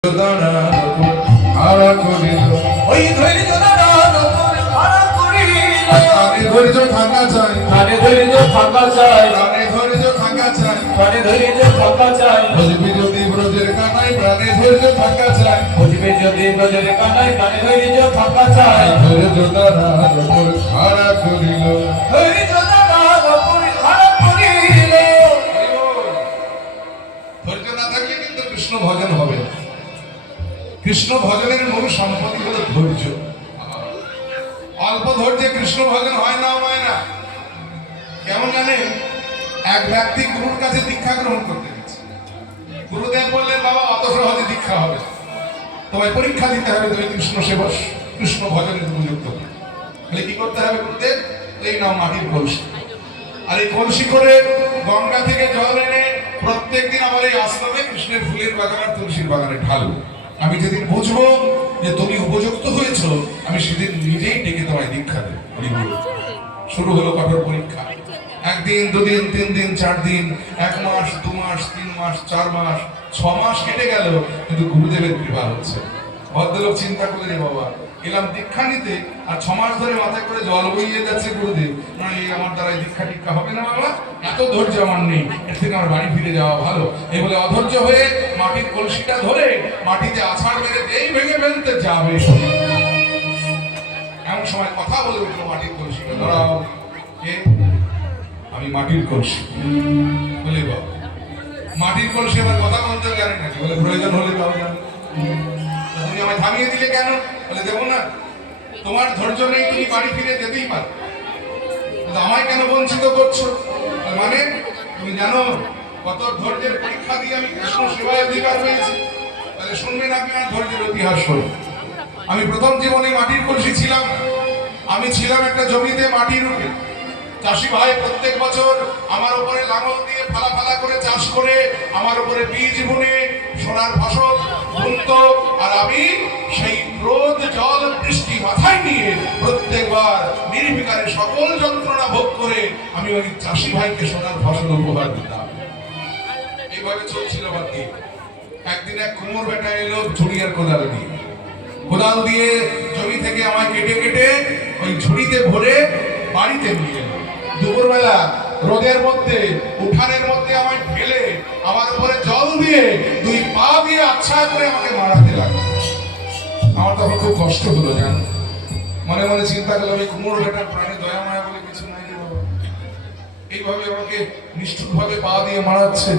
ধৈর্য থাকা চাই, ধৈর্য থাকা চাই, ধৈর্য থাকা চাই, ধৈর্য থাকা চাই। বুঝবি যদি ব্রজের কানাই প্রাণে ধৈর্য থাকা চাই, বুঝবি যদি ব্রজের কানাই প্রাণে ধৈর্য থাকা চাই। ধৈর্য দ্বারার উপর খাড়া করিল, ধৈর্য দ্বারার উপর খাড়া করিল। ধৈর্য না থাকলে কিন্তু কৃষ্ণ ভজন হবে না। কৃষ্ণ ভজনের মূল সম্পত্তি হলো ধৈর্য। অল্প ধৈর্যে কৃষ্ণ ভজন হয় না, হয় না। কেমন জানেন, এক ব্যক্তি গুরুর কাছে দীক্ষা গ্রহণ করতে গেছে। গুরুদেব বললেন, বাবা অত সহজে দীক্ষা হবে, তোমায় পরীক্ষা দিতে হবে, তুমি কৃষ্ণ সেবক, কৃষ্ণ ভজনের উপযুক্ত। তাহলে কি করতে হবে গুরুদেব? এই নাও মাটির কলসি, আর এই কলসি করে গঙ্গা থেকে জল এনে প্রত্যেকদিন আমার এই আশ্রমে কৃষ্ণের ফুলের বাগান আর তুলসীর বাগানে ঢালবো। আমি যেদিন বুঝবো যে তুমি উপযুক্ত হয়েছ, আমি সেদিন নিজেই ডেকে তোমায় দীক্ষা দেব। শুরু হলো কঠোর পরীক্ষা। একদিন, দুদিন, 3 দিন, 4 দিন, 1 মাস, 2 মাস, 3 মাস, 4 মাস, 6 মাস কেটে গেল, কিন্তু গুরুদেবের কৃপা হচ্ছে। ভদ্রলোক চিন্তা করলেন, বাবা এলাম দীক্ষা নিতে, আর 6 মাস ধরে মাথায় করে জল বইয়ে যাচ্ছে গুরুদেব, না এই আমার দ্বারা দীক্ষা টিক্ষা হবে না বাবা, এত ধৈর্য আমার নেই, এর থেকে আমার বাড়ি ফিরে যাওয়া ভালো। এই বলে অধৈর্য হয়ে মাটির কলসিটা ধরে মাটিতে আছাড় মেরে এই ভেঙে ফেলতে যাবে, এমন সময় কথা বলে উঠলো মাটির কলসিটা, ধরাও। কে? আমি মাটির কলসি। বলে বাবা মাটির কলসি আবার কথা বলতে জানে নাকি? বলে প্রয়োজন হলে তাও জানে। তুমি আমায় থামিয়ে দিলে কেন? বলে দেবো না, তোমার ধৈর্য নেই, তুমি বাড়ি ফিরে যেতেই পারো, আমায় কেন বঞ্চিত করছো? মানে তুমি জানো কত ধৈর্যের পরীক্ষা দিয়ে আমি কৃষ্ণ সেবায় অধিকার হয়েছি? তাহলে শুনবেন আপনার ধৈর্যের ইতিহাস হল। আমি প্রথম জীবনে মাটির কলসি ছিলাম। আমি ছিলাম একটা জমিতে মাটির উপরে। চাষি ভাই প্রত্যেক বছর আমার উপরে লাঙল দিয়ে ফালা ফালা করে চাষ করে আমার উপরে বীজ বুনে সোনার ফসল বুনত, আর আমি সেই রোদ জল বৃষ্টি মাথায় নিয়ে প্রত্যেকবার নির্বিকারে সকল যন্ত্রণা ভোগ করে আমি ওই চাষি ভাইকে সোনার ফসল উপহার দিতাম। এইভাবে চলছিল বাকি। একদিন এক কুমোর বেটা এলো ঝুড়ি আর কোদাল দিয়ে। কোদাল দিয়ে জমি থেকে আমায় কেটে কেটে ওই ঝুড়িতে ভরে বাড়িতে নিয়ে এলো। দুপুরবেলা রোদের মধ্যে, উঠানের মধ্যে আমায় ফেলে আমার উপরে জল দিয়ে 2 পা দিয়ে আচ্ছা করে আমাকে মারাতে লাগলো। আমার তখন খুব কষ্ট হলো, জান। মনে মনে চিন্তা করলাম, এই কুমোর বেটার প্রাণে দয়া মায়া বলে কিছু নাই রে বাবা, এইভাবে আমাকে নিষ্ঠুর ভাবে পা দিয়ে মারাচ্ছে।